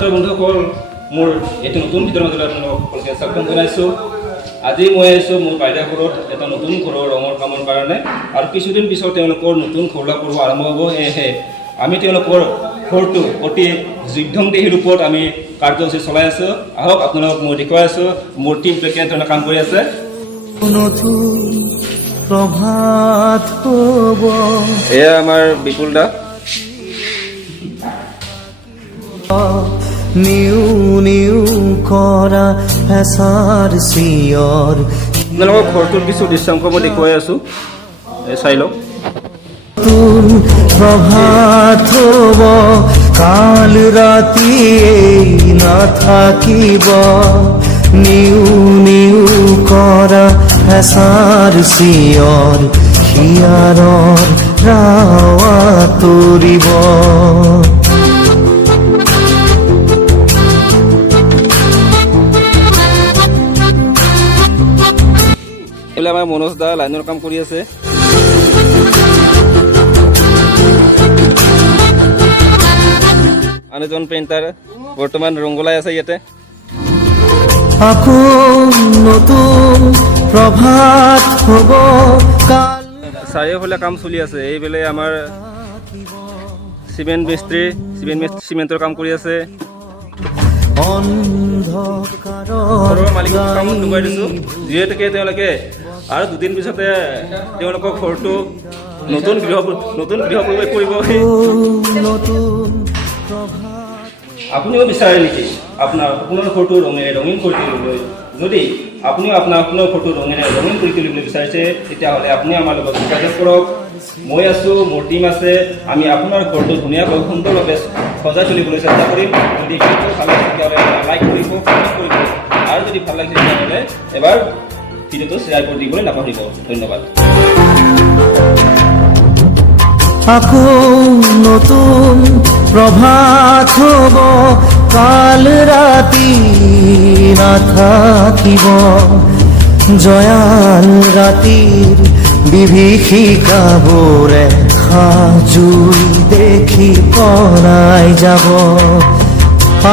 নমস্কাৰ বন্ধুসকল, মোৰ এইটো নতুন ভিডিঅ'ৰ মাজলৈ আপোনালোকক স্বাগতম জনাইছোঁ। আজি মই আহিছোঁ মোৰ বাইদেউ ঘৰত এটা নতুন ঘৰৰ ৰঙৰ কামৰ কাৰণে, আৰু কিছুদিন পিছত তেওঁলোকৰ নতুন ঘৰ লাভ কৰিব আৰম্ভ হ'ব। সেয়েহে আমি তেওঁলোকৰ ঘৰটো অতি যুদ্ধংদেহী ৰূপত আমি কাৰ্যসূচী চলাই আছোঁ। আহক আপোনালোকক মই দেখুৱাই আছোঁ মোৰ টিমটোৱে কেনেধৰণে কাম কৰি আছে। এয়া আমাৰ বিপুল দা। নিউ নিউ কৰা হেঁচাৰ চিঞৰ আপোনালোকৰ ঘৰটোৰ কিছু দৃশ্যাংশ মই দেখুৱাই আছোঁ, চাই লওক। নতুন প্ৰভাত হ'ব, কাল ৰাতি নাথাকিব। নিউ নিউ কৰা হেঁচাৰ চিঞৰ, হিয়াৰৰ ৰাৱা তৰিব। এইফালে আমাৰ মনোজ দা লাইনৰ কাম কৰি আছে। আন এজন পেইণ্টাৰ বৰ্তমান ৰংগলাই আছে ইয়াতে। আকৌ নতুন প্ৰভাত হ'ব, কাল চাৰিওফালে কাম চলি আছে। এইফালে আমাৰ চিমেণ্ট মিস্ত্ৰী চিমেণ্টৰ কাম কৰি আছে। ঘৰৰ মালিকক কামত লগাই দিছোঁ, যিহেতুকে তেওঁলোকে আৰু দুদিন পিছতে তেওঁলোকৰ ঘৰটো নতুন গৃহ প্ৰৱেশ কৰিব। আপুনিও বিচাৰে নেকি আপোনাৰ ঘৰটো ৰঙীন কৰি তুলিবলৈ? যদি আপুনিও আপোনাৰ ঘৰটো ৰঙীন কৰি তুলিবলৈ বিচাৰিছে, তেতিয়াহ'লে আপুনি আমাৰ লগত যোগাযোগ কৰক। মই আছোঁ, মোৰ টীম আছে। আমি আপোনাৰ ঘৰটো ধুনীয়াকৈ সুন্দৰভাৱে সজাই তুলিবলৈ চেষ্টা কৰিম। যদি ভিডিঅ'টো ভাল লাগে তেতিয়াহ'লে লাইক কৰিব, কমেণ্ট কৰিব, আৰু যদি ভাল লাগিছে তেতিয়াহ'লে এবাৰ ভিডিঅ'টো শ্বেয়াৰ কৰি দিবলৈ নাপাহৰিব। ধন্যবাদ। আকৌ নতুন প্ৰভাত হ'ব, কাল ৰাতি নাথাকিব। জয়াল ৰাতিৰ বিভীষিকাবোৰে সাজুই দেখি পলাই যাব।